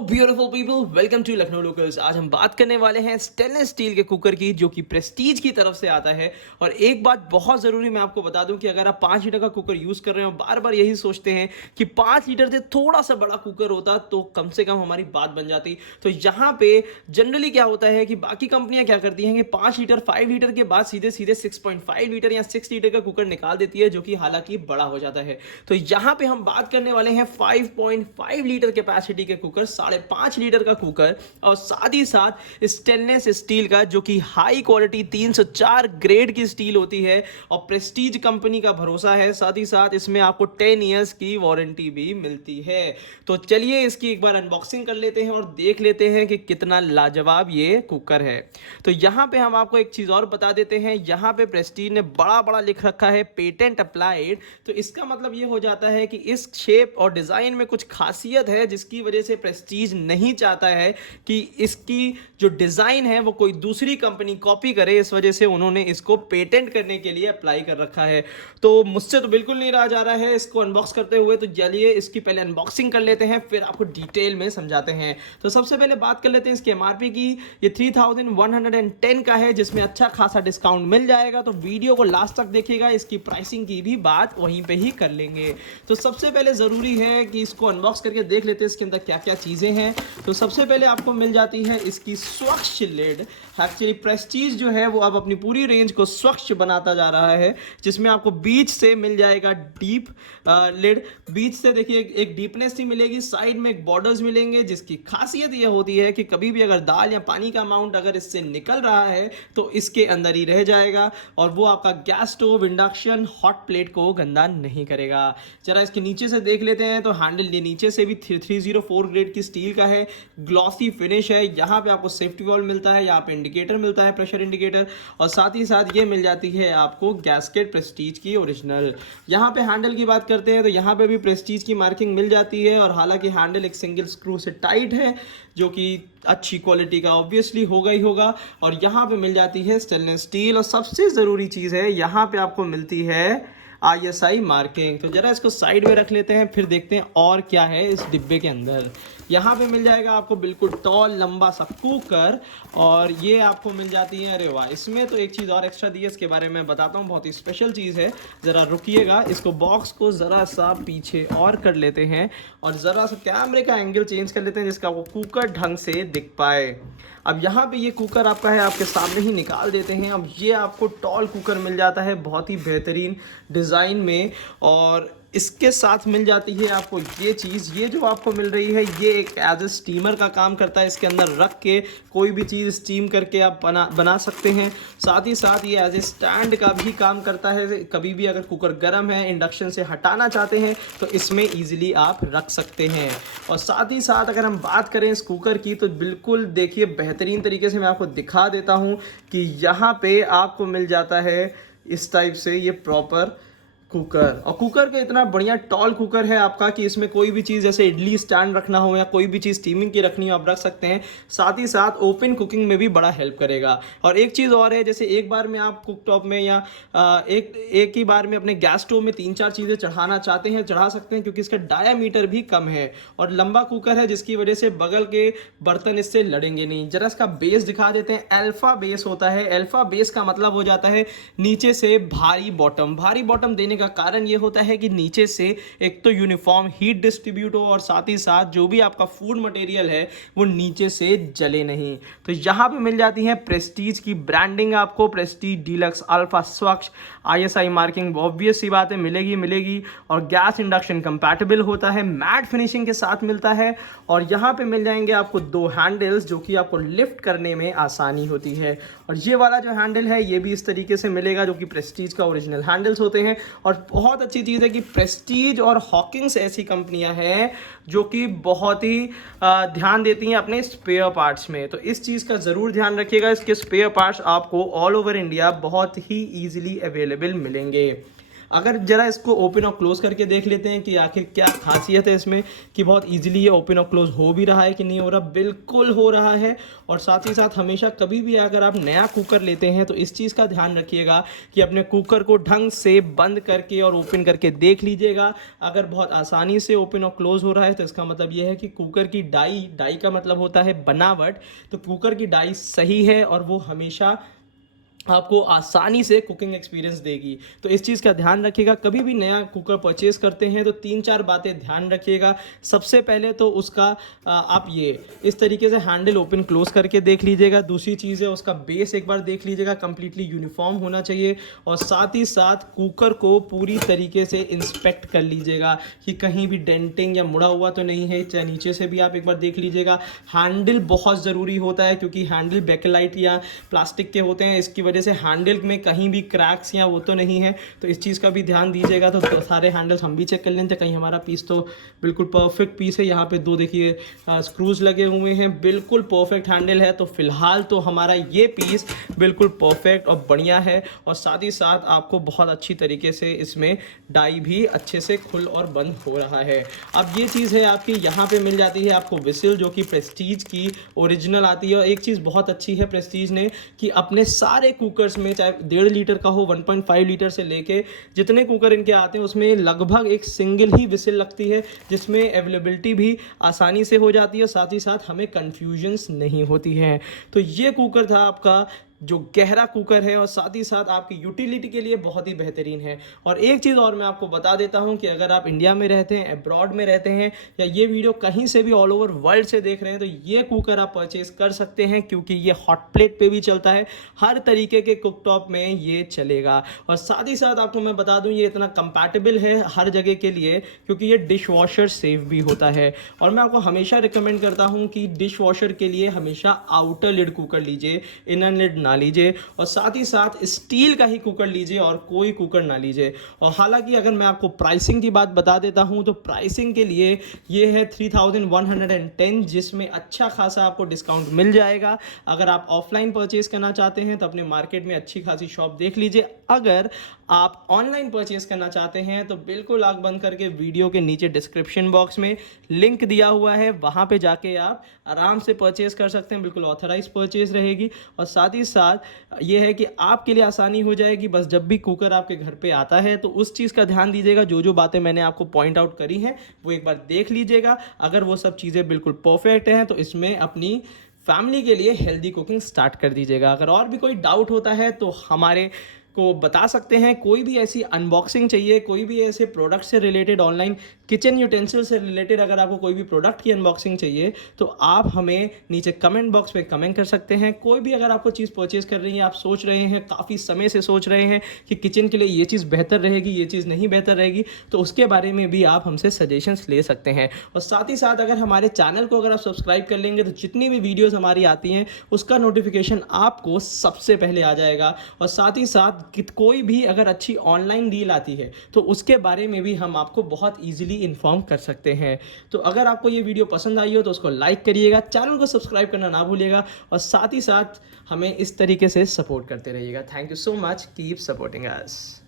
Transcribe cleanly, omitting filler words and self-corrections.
Beautiful people, welcome to Lucknow locals. आज हम बात करने वाले हैं स्टेनलेस स्टील के कुकर की, जो कि प्रेस्टीज की तरफ से आता है। और एक बात बहुत ज़रूरी मैं आपको बता दूं कि अगर आप 5 लीटर का कुकर यूज़ कर रहे हो, बार बार यही सोचते हैं कि 5 लीटर से थोड़ा सा बड़ा कुकर होता तो कम से कम हमारी बात बन जाती। तो यहाँ पे जनरली क्या होता है कि बाकी कंपनियां क्या करती हैं कि 5 लीटर 5 लीटर के बाद सीधे सीधे 6.5 लीटर या 6 लीटर का कुकर निकाल देती है, जो कि हालांकि बड़ा हो जाता है। तो यहाँ पे हम बात करने वाले हैं 5.5 लीटर कैपेसिटी के कुकर, 5.5 लीटर का कुकर, और साथ ही साथ स्टेनलेस स्टील का, जो कि हाई क्वालिटी 304 ग्रेड की स्टील होती है और प्रेस्टीज कंपनी का भरोसा है। साथ ही साथ इसमें आपको 10 इयर्स की वारंटी भी मिलती है। तो चलिए इसकी एक बार अनबॉक्सिंग कर लेते हैं और देख लेते हैं कि कितना लाजवाब ये कुकर है। तो यहाँ पे हम आपको एक चीज़ और बता देते हैं, यहाँ पे प्रेस्टीज ने बड़ा बड़ा लिख रखा है पेटेंट अप्लाइड। तो इसका मतलब ये हो जाता है कि इस शेप और डिज़ाइन में कुछ खासियत है, जिसकी वजह से प्रेस्टीज नहीं चाहता है कि इसकी जो डिज़ाइन है वो कोई दूसरी कंपनी कॉपी करे। इस वजह से उन्होंने इसको पेटेंट करने के लिए अप्लाई कर रखा है। तो मुझसे तो बिल्कुल नहीं रहा जा रहा है इसको अनबॉक्स करते हुए। तो चलिए इसकी पहले अनबॉक्सिंग कर लेते हैं, फिर आपको डिटेल में समझाते हैं। तो सबसे पहले बात कर लेते हैं इसके एमआरपी की। ये 3110 का है, जिसमें अच्छा खासा डिस्काउंट मिल जाएगा। तो वीडियो को लास्ट तक देखिएगा, इसकी प्राइसिंग की भी बात वहीं पे ही कर लेंगे। तो सबसे पहले ज़रूरी है कि इसको अनबॉक्स करके देख लेते हैं इसके अंदर क्या क्या चीज़ें हैं। तो सबसे पहले आपको मिल जाती है इसकी स्वच्छ लिड। एक्चुअली प्रेस्टीज जो है वो अब अपनी पूरी रेंज को स्वच्छ बनाता जा रहा है, जिसमें आपको बीच से मिल जाएगा डीप लिड। बीच से देखिए एक डीपनेस ही मिलेगी, साइड में एक बॉर्डर्स मिलेंगे, जिसकी खासियत ये होती है कि कभी भी अगर दाल या पानी का अमाउंट अगर इससे निकल रहा है तो इसके अंदर ही रह जाएगा, और वो आपका gas stove, induction, hot plate को गंदा नहीं करेगा। जरा इसके नीचे से देख लेते हैं। तो हैंडल ये नीचे से भी 304 ग्रेड की स्टील का है, ग्लॉसी फिनिश है। यहाँ पे आपको सेफ्टी वॉल्व मिलता है, यहाँ पे इंडिकेटर मिलता है, प्रेशर इंडिकेटर, और साथ ही साथ ये मिल जाती है आपको गैस्केट प्रेस्टीज की ओरिजिनल। यहाँ पे हैंडल की बात करते हैं तो यहाँ पे भी प्रेस्टीज की मार्किंग मिल जाती है, और हालांकि हैंडल एक सिंगल स्क्रू से टाइट है, जो कि अच्छी क्वालिटी का ऑब्वियसली होगा ही होगा। और यहाँ पे मिल जाती है स्टेनलेस स्टील, और सबसे ज़रूरी चीज़ है यहाँ पे आपको मिलती है ISI मार्किंग। तो जरा इसको साइड में रख लेते हैं, फिर देखते हैं और क्या है इस डिब्बे के अंदर। यहाँ पे मिल जाएगा आपको बिल्कुल टॉल लंबा सा कुकर, और ये आपको मिल जाती है, अरे वाह, इसमें तो एक चीज़ और एक्स्ट्रा दी है, इसके बारे में बताता हूँ, बहुत ही स्पेशल चीज़ है। ज़रा रुकिएगा, इसको बॉक्स को ज़रा सा पीछे और कर लेते हैं, और ज़रा सा कैमरे का एंगल चेंज कर लेते हैं, जिसका वो कुकर ढंग से दिख पाए। अब यहाँ पे ये कुकर आपका है, आपके सामने ही निकाल देते हैं। अब ये आपको टॉल कुकर मिल जाता है, बहुत ही बेहतरीन डिज़ाइन में, और इसके साथ मिल जाती है आपको ये चीज़। ये जो आपको मिल रही है ये एक एज ए स्टीमर का काम करता है, इसके अंदर रख के कोई भी चीज़ स्टीम करके आप बना सकते हैं। साथ ही साथ ये एज ए स्टैंड का भी काम करता है, कभी भी अगर कुकर गर्म है, इंडक्शन से हटाना चाहते हैं तो इसमें ईजिली आप रख सकते हैं। और साथ ही साथ अगर हम बात करें इस कुकर की, तो बिल्कुल देखिए बेहतरीन तरीके से मैं आपको दिखा देता हूँ कि यहाँ पे आपको मिल जाता है इस टाइप से ये प्रॉपर कुकर। और कुकर का इतना बढ़िया टॉल कुकर है आपका कि इसमें कोई भी चीज़ जैसे इडली स्टैंड रखना हो या कोई भी चीज़ स्टीमिंग की रखनी हो आप रख सकते हैं। साथ ही साथ ओपन कुकिंग में भी बड़ा हेल्प करेगा। और एक चीज़ और है, जैसे एक बार में आप कुक टॉप में या एक ही बार में अपने गैस स्टोव में 3-4 चीज़ें चढ़ाना चाहते हैं, चढ़ा सकते हैं, क्योंकि इसका डायामीटर भी कम है और लंबा कुकर है, जिसकी वजह से बगल के बर्तन इससे लड़ेंगे नहीं। जरा इसका बेस दिखा देते हैं। अल्फा बेस होता है। अल्फा बेस का मतलब हो जाता है नीचे से भारी बॉटम। भारी बॉटम देने का कारण ये होता है कि नीचे से एक तो यूनिफॉर्म हीट डिस्ट्रीब्यूट हो, और साथ ही साथ जो भी आपका फूड मटेरियल है वो नीचे से जले नहीं। तो यहाँ पे मिल जाती है प्रेस्टीज की ब्रांडिंग, आपको प्रेस्टीज डीलक्स अल्फा स्वच्छ ISI मार्किंग ऑब्वियस सी बात है मिलेगी। और गैस इंडक्शन कंपैटिबल होता है, मैट फिनिशिंग के साथ मिलता है। और यहाँ पे मिल जाएंगे आपको 2 हैंडल्स, जो कि आपको लिफ्ट करने में आसानी होती है। और ये वाला जो हैंडल है ये भी इस तरीके से मिलेगा, जो कि प्रेस्टीज का ओरिजिनल हैंडल्स होते हैं। और बहुत अच्छी चीज़ है कि प्रेस्टीज और हॉकिंस ऐसी कंपनियां हैं जो कि बहुत ही ध्यान देती हैं अपने स्पेयर पार्ट्स में। तो इस चीज़ का ज़रूर ध्यान रखिएगा, इसके स्पेयर पार्ट्स आपको ऑल ओवर इंडिया बहुत ही ईजिली अवेलेबल मिलेंगे। अगर जरा इसको ओपन और क्लोज करके देख लेते हैं कि आखिर क्या खासियत है इसमें, कि बहुत इजीली ये ओपन और क्लोज हो भी रहा है कि नहीं हो रहा, बिल्कुल हो रहा है। और साथ ही साथ हमेशा कभी भी अगर आप नया कुकर लेते हैं तो इस चीज़ का ध्यान रखिएगा कि अपने कुकर को ढंग से बंद करके और ओपन करके देख लीजिएगा। अगर बहुत आसानी से ओपन और क्लोज हो रहा है तो इसका मतलब यह है कि कुकर की डाई का मतलब होता है बनावट, तो कुकर की डाई सही है और वो हमेशा आपको आसानी से कुकिंग एक्सपीरियंस देगी। तो इस चीज़ का ध्यान रखिएगा। कभी भी नया कुकर परचेज करते हैं तो 3-4 बातें ध्यान रखिएगा। सबसे पहले तो उसका आप ये इस तरीके से हैंडल ओपन क्लोज करके देख लीजिएगा। दूसरी चीज़ है उसका बेस एक बार देख लीजिएगा, कंप्लीटली यूनिफॉर्म होना चाहिए। और साथ ही साथ कुकर को पूरी तरीके से इंस्पेक्ट कर लीजिएगा कि कहीं भी डेंटिंग या मुड़ा हुआ तो नहीं है, चाहे नीचे से भी आप एक बार देख लीजिएगा। हैंडल बहुत ज़रूरी होता है क्योंकि हैंडल बैकेलाइट या प्लास्टिक के होते हैं, इसकी वजह से हैंडल में कहीं भी क्रैक्स या वो तो नहीं है, तो इस चीज़ का भी ध्यान दीजिएगा। तो सारे हैंडल्स हम भी चेक कर लेते हैं, कहीं हमारा पीस तो बिल्कुल परफेक्ट पीस है। यहाँ पे 2 देखिए स्क्रूज लगे हुए हैं, बिल्कुल परफेक्ट हैंडल है। तो फिलहाल तो हमारा ये पीस बिल्कुल परफेक्ट और बढ़िया है। और साथ ही साथ आपको बहुत अच्छी तरीके से इसमें डाई भी अच्छे से खुल और बंद हो रहा है। अब ये चीज़ है आपकी यहाँ पे मिल जाती है आपको विसिल, जो कि प्रेस्टीज की ओरिजिनल आती है। और एक चीज़ बहुत अच्छी है प्रेस्टीज ने कि अपने सारे कुकर्स में, चाहे 1.5 लीटर का हो, 1.5 लीटर से लेके जितने कुकर इनके आते हैं उसमें लगभग एक सिंगल ही विसिल लगती है, जिसमें अवेलेबिलिटी भी आसानी से हो जाती है। साथ ही साथ हमें कन्फ्यूजन्स नहीं होती हैं। तो ये कुकर था आपका जो गहरा कुकर है और साथ ही साथ आपकी यूटिलिटी के लिए बहुत ही बेहतरीन है। और एक चीज़ और मैं आपको बता देता हूं कि अगर आप इंडिया में रहते हैं, अब्रॉड में रहते हैं, या ये वीडियो कहीं से भी ऑल ओवर वर्ल्ड से देख रहे हैं, तो ये कुकर आप परचेज कर सकते हैं क्योंकि ये हॉट प्लेट पे भी चलता है, हर तरीके के कुकटॉप में ये चलेगा। और साथ ही साथ आपको मैं बता दूँ ये इतना कंपैटिबल है हर जगह के लिए क्योंकि ये डिश वॉशर सेफ भी होता है। और मैं आपको हमेशा रिकमेंड करता हूँ कि डिश वॉशर के लिए हमेशा आउटर लिड कुकर लीजिए, इनर लिड ना लीजिए। और साथ ही साथ स्टील का ही कुकर लीजिए और कोई कुकर ना लीजिए। और हालांकि अगर मैं आपको प्राइसिंग की बात बता देता हूं तो प्राइसिंग के लिए ये है 3110, जिसमें अच्छा खासा आपको डिस्काउंट मिल जाएगा। अगर आप ऑफलाइन परचेज करना चाहते हैं तो अपने मार्केट में अच्छी खासी शॉप देख लीजिए। अगर आप ऑनलाइन परचेज करना चाहते हैं तो बिल्कुल आंख बंद करके वीडियो के नीचे डिस्क्रिप्शन बॉक्स में लिंक दिया हुआ है, वहां पे जाके आप आराम से परचेज कर सकते हैं। बिल्कुल ऑथराइज परचेज रहेगी। और साथ ही साथ ये है कि आपके लिए आसानी हो जाएगी। बस जब भी कुकर आपके घर पे आता है तो उस चीज़ का ध्यान दीजिएगा, जो जो बातें मैंने आपको पॉइंट आउट करी हैं वो एक बार देख लीजिएगा। अगर वो सब चीज़ें बिल्कुल परफेक्ट हैं तो इसमें अपनी फैमिली के लिए हेल्दी कुकिंग स्टार्ट कर दीजिएगा। अगर और भी कोई डाउट होता है तो हमारे को बता सकते हैं। कोई भी ऐसी अनबॉक्सिंग चाहिए, कोई भी ऐसे प्रोडक्ट से रिलेटेड, ऑनलाइन किचन यूटेंसिल से रिलेटेड अगर आपको कोई भी प्रोडक्ट की अनबॉक्सिंग चाहिए तो आप हमें नीचे कमेंट बॉक्स में कमेंट कर सकते हैं। कोई भी अगर आपको चीज़ परचेज कर रही है, आप सोच रहे हैं, काफ़ी समय से सोच रहे हैं कि किचन के लिए ये चीज़ बेहतर रहेगी, ये चीज़ नहीं बेहतर रहेगी, तो उसके बारे में भी आप हमसे सजेशंस ले सकते हैं। और साथ ही साथ अगर हमारे चैनल को अगर आप सब्सक्राइब कर लेंगे तो जितनी भी वीडियोज़ हमारी आती हैं उसका नोटिफिकेशन आपको सबसे पहले आ जाएगा। और साथ ही साथ कोई भी अगर अच्छी ऑनलाइन डील आती है तो उसके बारे में भी हम आपको बहुत ईजिली इन्फॉर्म कर सकते हैं। तो अगर आपको ये वीडियो पसंद आई हो तो उसको लाइक करिएगा, चैनल को सब्सक्राइब करना ना भूलिएगा और साथ ही साथ हमें इस तरीके से सपोर्ट करते रहिएगा। Thank you so much, keep supporting us.